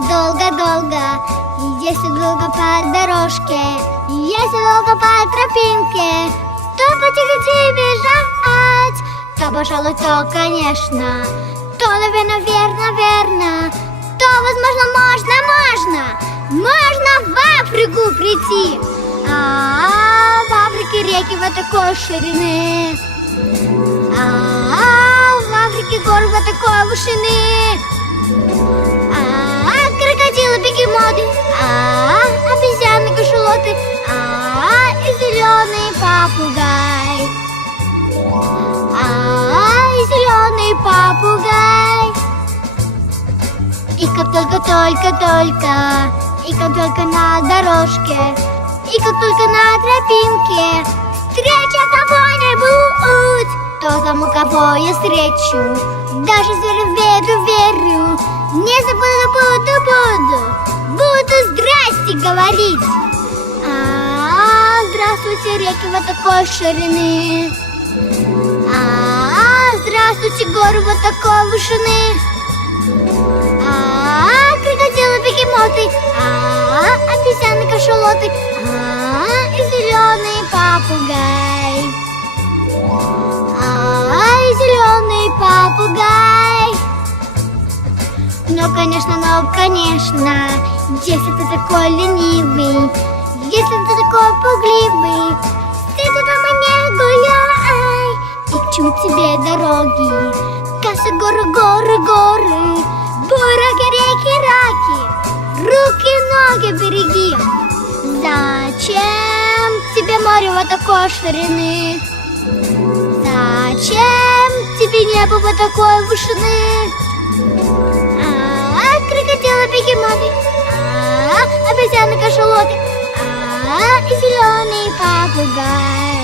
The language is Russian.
долго-долго-долго, если долго по дорожке, если долго по тропинке, то потихо бежать, то, пожалуй, то, конечно, то, наверное, верно, то, возможно, можно в Африку прийти. В Африке реки вот такой ширины, в Африке горы вот такой вышины, крокодилы, бегемоты, обезьяны, кашалоты, и зеленый попугай, и зеленый попугай. И как только на дорожке, и как только на тропинке встреча кого-нибудь, то тому, кого я встречу, даже верю, не забуду, буду здрасте говорить. Здравствуйте, реки вот такой ширины, здравствуйте, горы вот такой вышины, крокодилы, бегемоты, обезьяны, кашалоты, и зеленый попугай, и зеленый попугай. Но, конечно, если ты такой ленивый, если ты такой пугливый, ты дома не гуляй. И к чему тебе дороги, косы, горы, бураки, реки, раки, руки, ноги береги. Зачем тебе море вот такой ширины? Зачем тебе небо вот такой вышины? Крокодилы, бегемоты, обезьяны, кашалоты, и зеленый попугай.